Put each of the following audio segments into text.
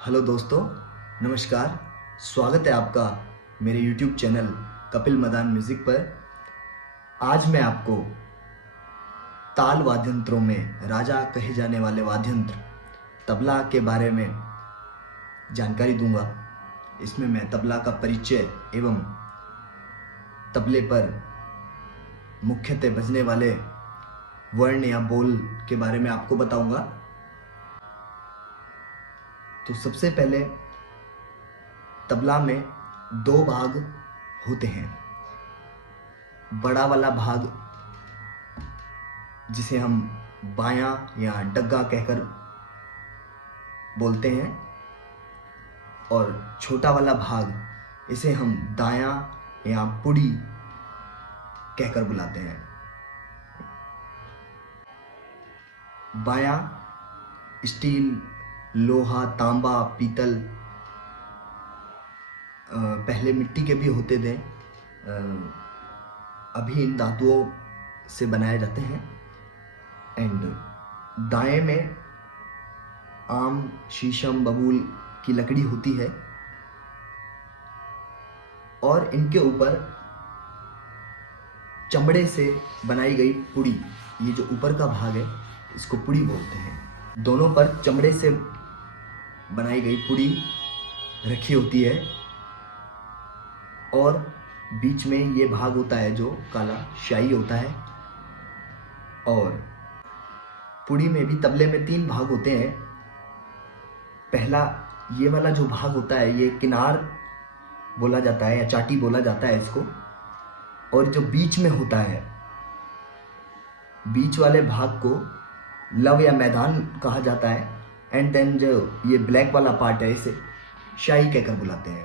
Hello दोस्तों, नमस्कार। स्वागत है आपका मेरे YouTube channel Kapil Madan music पर। आज मैं आपको ताल वाद्यंत्रों में राजा कहे जाने वाले वाद्यंत्र तबला के बारे में जानकारी दूंगा। इसमें मैं तबला का परिचय एवं तबले पर मुख्यतः बजने वाले वर्ण या बोल के बारे में आपको बताऊंगा। तो सबसे पहले तबला में दो भाग होते हैं। बड़ा वाला भाग जिसे हम बायां या डग्गा कहकर बोलते हैं, और छोटा वाला भाग इसे हम दायां या पुड़ी कहकर बुलाते हैं। बायां स्टील, लोहा, तांबा, पीतल, पहले मिट्टी के भी होते थे, अभी इन धातुओं से बनाए जाते हैं। एंड दाएं में आम, शीशम, बबूल की लकड़ी होती है और इनके ऊपर चमड़े से बनाई गई पुड़ी, ये जो ऊपर का भाग है इसको पुड़ी बोलते हैं। दोनों पर चमड़े से बनाई गई पुड़ी रखी होती है और बीच में ये भाग होता है जो काला शाही होता है। और पुड़ी में भी तबले में तीन भाग होते हैं। पहला ये वाला जो भाग होता है ये किनार बोला जाता है या चाटी बोला जाता है इसको, और जो बीच में होता है, बीच वाले भाग को लव या मैदान कहा जाता है। एंड देन जो ये ब्लैक वाला पार्ट है इसे शाही कहकर बुलाते हैं।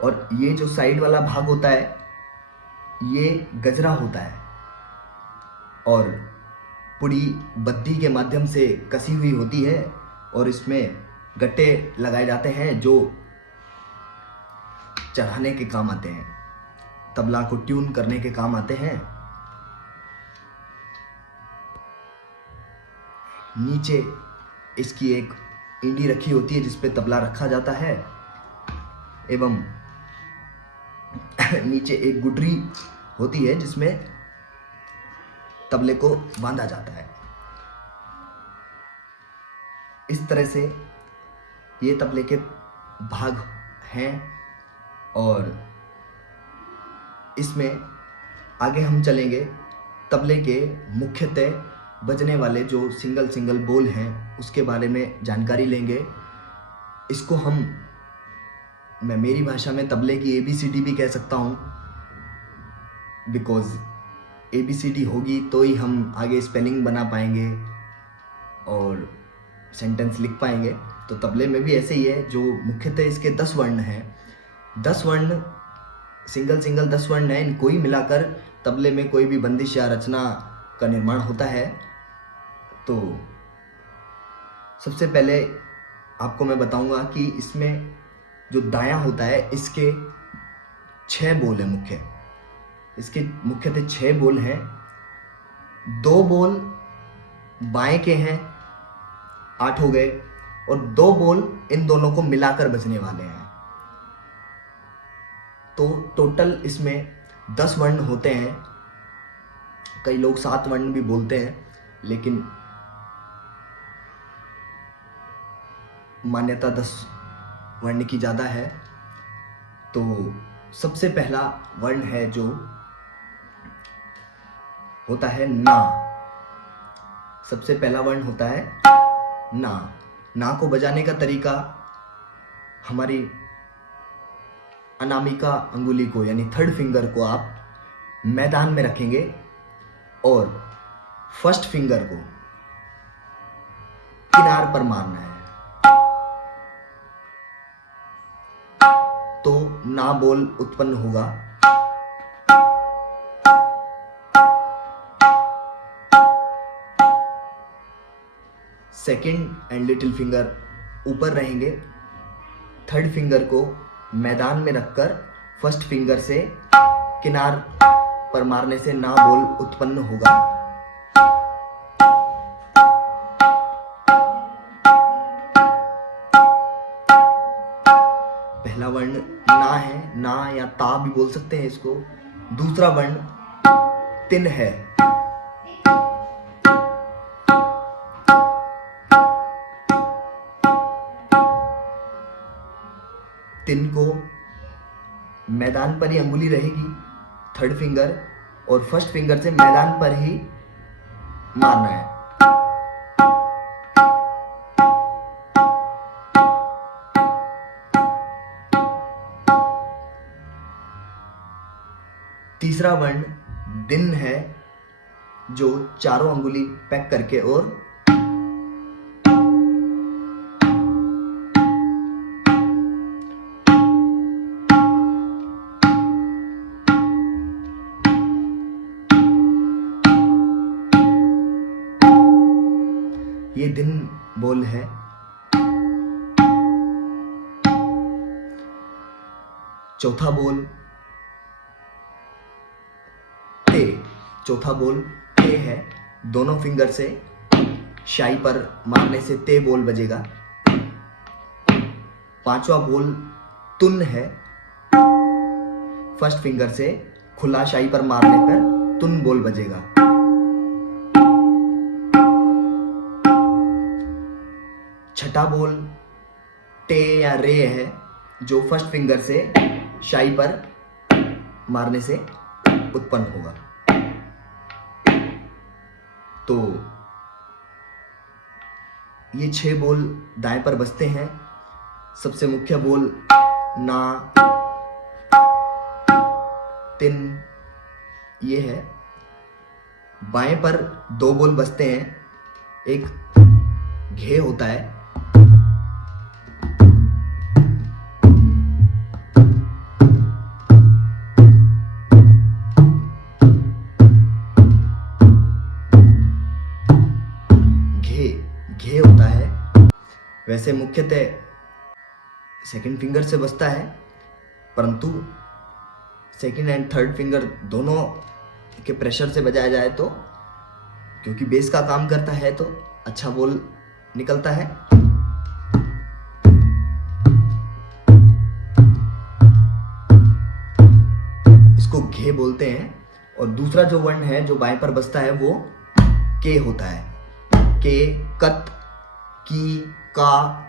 और ये जो साइड वाला भाग होता है ये गजरा होता है और पुड़ी बद्दी के माध्यम से कसी हुई होती है और इसमें गट्टे लगाए जाते हैं जो चढ़ाने के काम आते हैं, तबला को ट्यून करने के काम आते हैं। नीचे इसकी एक इंडी रखी होती है जिस पे तबला रखा जाता है, एवं नीचे एक गुडरी होती है जिसमें तबले को बांधा जाता है। इस तरह से ये तबले के भाग हैं। और इसमें आगे हम चलेंगे, तबले के मुख्यतः बजने वाले जो सिंगल सिंगल बोल हैं उसके बारे में जानकारी लेंगे। इसको मैं मेरी भाषा में तबले की ABCD भी कह सकता हूँ, बिकॉज ABCD होगी तो ही हम आगे स्पेलिंग बना पाएंगे और सेंटेंस लिख पाएंगे। तो तबले में भी ऐसे ही है, जो मुख्यतः इसके 10 वर्ण हैं। 10 वर्ण सिंगल सिंगल 10 वर्ण हैं, इनको ही मिलाकर तबले में कोई भी बंदिश या रचना का निर्माण होता है। तो सबसे पहले आपको मैं बताऊंगा कि इसमें जो दायां होता है इसके 6 बोल हैं मुख्य। इसके मुख्यतः 6 बोल हैं। 2 बोल बाएं के हैं, 8 हो गए, और 2 बोल इन दोनों को मिलाकर बजने वाले हैं। तो टोटल इसमें 10 वर्ण होते हैं। कई लोग 7 वर्ण भी बोलते हैं, लेकिन मान्यता 10 वर्ण की ज़्यादा है। तो सबसे पहला वर्ण है जो होता है ना। सबसे पहला वर्ण होता है ना। ना को बजाने का तरीका हमारी अनामिका अंगुली को यानी थर्ड फिंगर को आप मैदान में रखेंगे और फर्स्ट फिंगर को किनार पर मारना है, तो ना बोल उत्पन्न होगा। सेकंड एंड लिटिल फिंगर ऊपर रहेंगे। थर्ड फिंगर को मैदान में रखकर फर्स्ट फिंगर से किनार पर मारने से ना बोल उत्पन्न होगा। वर्ण ना है, ना या ता भी बोल सकते हैं इसको। दूसरा वर्ण तिन है। तिन को मैदान पर ही अंगुली रहेगी, थर्ड फिंगर, और फर्स्ट फिंगर से मैदान पर ही मारना है। तीसरा वर्ण दिन है, जो चारों अंगुली पैक करके और ये दिन बोल है। चौथा बोल ते, चौथा बोल ते है। दोनों फिंगर से शाई पर मारने से ते बोल बजेगा। पांचवा बोल तुन है। फर्स्ट फिंगर से खुला शाई पर मारने पर तुन बोल बजेगा। छठा बोल टे या रे है, जो फर्स्ट फिंगर से शाई पर मारने से उत्पन्न होगा। तो ये 6 बोल दाएं पर बजते हैं। सबसे मुख्य बोल ना, तिन ये है। बाएं पर 2 बोल बजते हैं। एक घे होता है, घे होता है। वैसे मुख्यतः सेकंड फिंगर से बजता है, परंतु सेकंड एंड थर्ड फिंगर दोनों के प्रेशर से बजाया जाए तो, क्योंकि बेस का काम करता है, तो अच्छा बोल निकलता है। इसको घे बोलते हैं। और दूसरा जो वर्ण है जो बाएं पर बजता है वो के होता है। के, कत, की, का,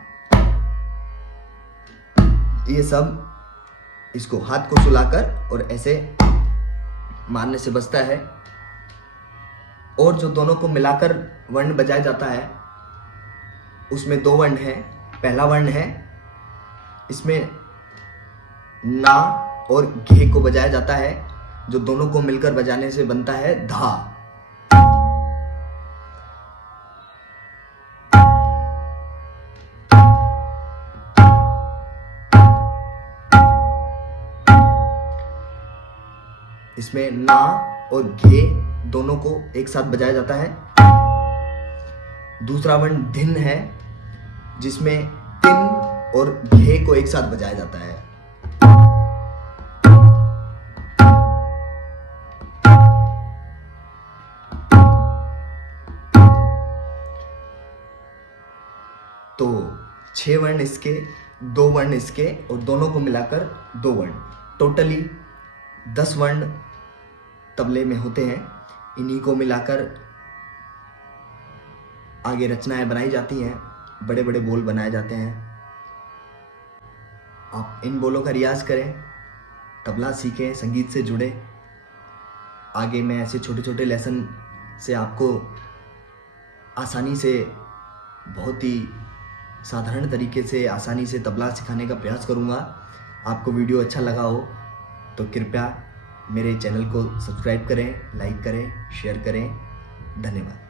ये सब इसको हाथ को सुलाकर और ऐसे मारने से बजता है। और जो दोनों को मिलाकर वर्ण बजाया जाता है उसमें 2 वर्ण हैं। पहला वर्ण है, इसमें ना और घे को बजाया जाता है, जो दोनों को मिलकर बजाने से बनता है धा। इसमें ना और घे दोनों को एक साथ बजाया जाता है। दूसरा वर्ण धिन है, जिसमें तिन और घे को एक साथ बजाया जाता है। तो 6 वर्ण इसके, 2 वर्ण इसके, और दोनों को मिलाकर 2 वर्ण, टोटली 10 वर्ण तबले में होते हैं। इन्हीं को मिलाकर आगे रचनाएं बनाई जाती हैं, बड़े बड़े बोल बनाए जाते हैं। आप इन बोलों का रियाज करें, तबला सीखें, संगीत से जुड़े। आगे मैं ऐसे छोटे छोटे लेसन से आपको आसानी से, बहुत ही साधारण तरीके से आसानी से तबला सिखाने का प्रयास करूँगा। आपको वीडियो अच्छा लगा हो तो कृपया मेरे चैनल को सब्सक्राइब करें, लाइक करें, शेयर करें। धन्यवाद।